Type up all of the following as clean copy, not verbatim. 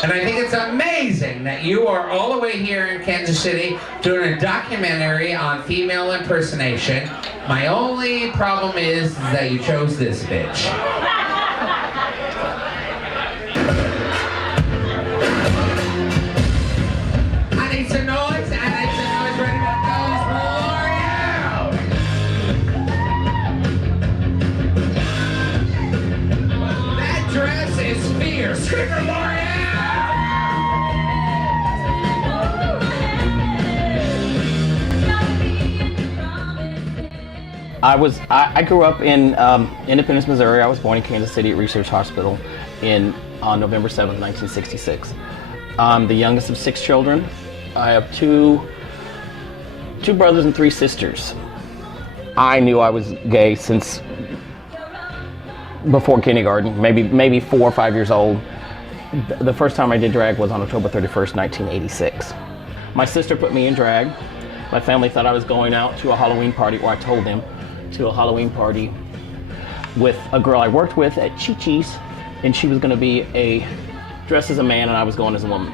And I think it's amazing that you are all the way here in Kansas City doing a documentary on female impersonation. My only problem is that you chose this bitch. I need some noise, and I need some noise ready to go for Loreal. That dress is fierce. Scream for Loreal! I grew up in Independence, Missouri. I was born in Kansas City at Research Hospital on November 7th, 1966. I'm the youngest of 6 children. I have two brothers and 3 sisters. I knew I was gay since before kindergarten, maybe 4 or 5 years old. The first time I did drag was on October 31st, 1986. My sister put me in drag. My family thought I was going out to a Halloween party, or I told them to a Halloween party with a girl I worked with at Chi-Chi's, and she was going to be dressed as a man and I was going as a woman.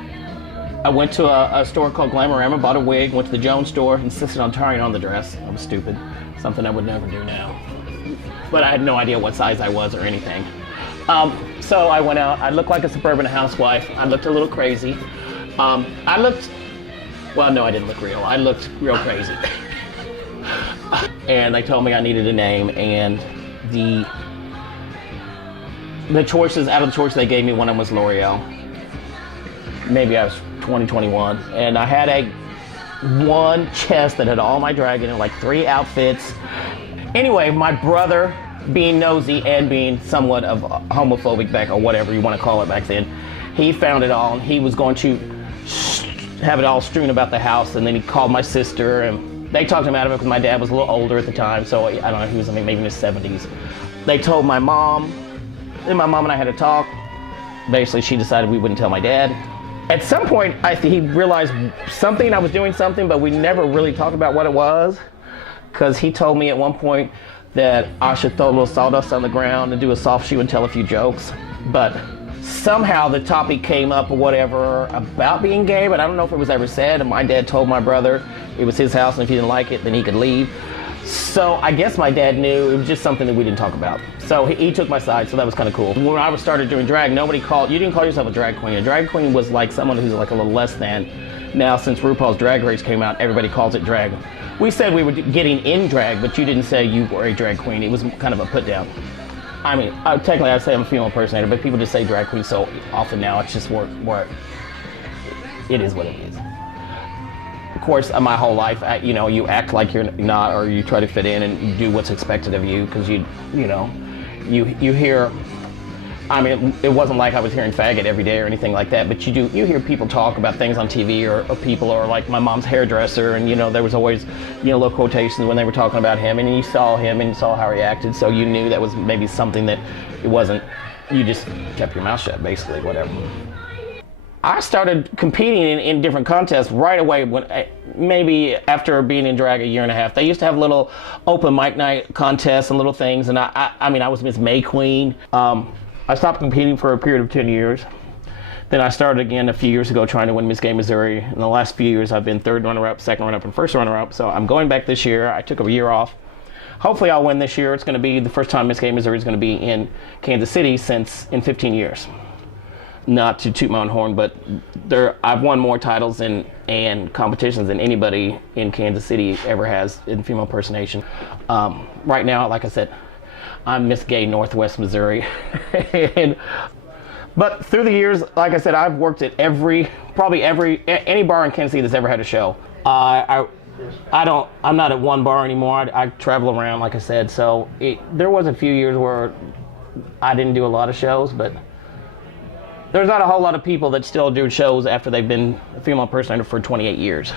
I went to a store called Glamorama, bought a wig, went to the Jones store, insisted on trying on the dress. I was stupid, something I would never do now. But I had no idea what size I was or anything. So I went out, I looked like a suburban housewife, I looked a little crazy. Well, no, I didn't look real. I looked real crazy. And they told me I needed a name, and the choices, out of the choices they gave me, one of them was Loreal. Maybe I was 20, 21. And I had one chest that had all my drag in it, like 3 outfits. Anyway, my brother, being nosy and being somewhat of homophobic back, or whatever you want to call it back then, he found it all, and he was going to have it all strewn about the house, and then he called my sister, and they talked him out of it because my dad was a little older at the time, so I don't know, he was maybe in his 70s. They told my mom, and my mom and I had a talk. Basically, she decided we wouldn't tell my dad. At some point, he realized I was doing something, but we never really talked about what it was, because he told me at one point that I should throw a little sawdust on the ground and do a soft shoe and tell a few jokes. But somehow the topic came up or whatever about being gay, but I don't know if it was ever said. And my dad told my brother it was his house, and if he didn't like it, then he could leave. So I guess my dad knew. It was just something that we didn't talk about. So he took my side, so that was kind of cool. When I started doing drag, you didn't call yourself a drag queen. A drag queen was like someone who's like a little less than. Now, since RuPaul's Drag Race came out, everybody calls it drag. We said we were getting in drag, but you didn't say you were a drag queen. It was kind of a put down. I mean, technically I'd say I'm a female impersonator, but people just say drag queen so often now, it's just what it is what it is. Of course, my whole life, you act like you're not, or you try to fit in and you do what's expected of you, because you hear, I mean, it wasn't like I was hearing faggot every day or anything like that, but you hear people talk about things on TV or people, or like my mom's hairdresser, and there was always, little quotations when they were talking about him, and you saw him and you saw how he acted, so you knew that was maybe something that it wasn't, you just kept your mouth shut, basically, whatever. I started competing in different contests right away, maybe after being in drag a year and a half. They used to have little open mic night contests and little things, and I was Miss May Queen. I stopped competing for a period of 10 years. Then I started again a few years ago trying to win Miss Gay Missouri. In the last few years, I've been 3rd runner-up, 2nd runner-up, and 1st runner-up. So I'm going back this year. I took a year off. Hopefully I'll win this year. It's going to be the first time Miss Gay Missouri is going to be in Kansas City in 15 years. Not to toot my own horn, but I've won more titles and competitions than anybody in Kansas City ever has in female impersonation. Right now, like I said, I'm Miss Gay Northwest Missouri. But through the years, like I said, I've worked at any bar in Kansas City that's ever had a show. I'm not at one bar anymore. I travel around, like I said, so there was a few years where I didn't do a lot of shows, but there's not a whole lot of people that still do shows after they've been a female impersonator for 28 years.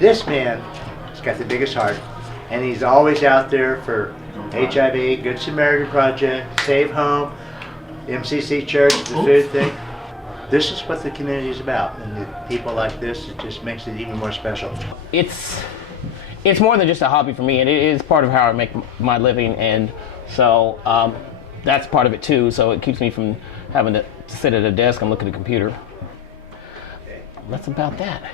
This man has got the biggest heart, and he's always out there for HIV, Good Samaritan Project, Save Home, MCC Church, the food thing. This is what the community is about, and the people like this, it just makes it even more special. It's more than just a hobby for me, and it is part of how I make my living, and so that's part of it too. So it keeps me from having to sit at a desk and look at a computer. That's about that.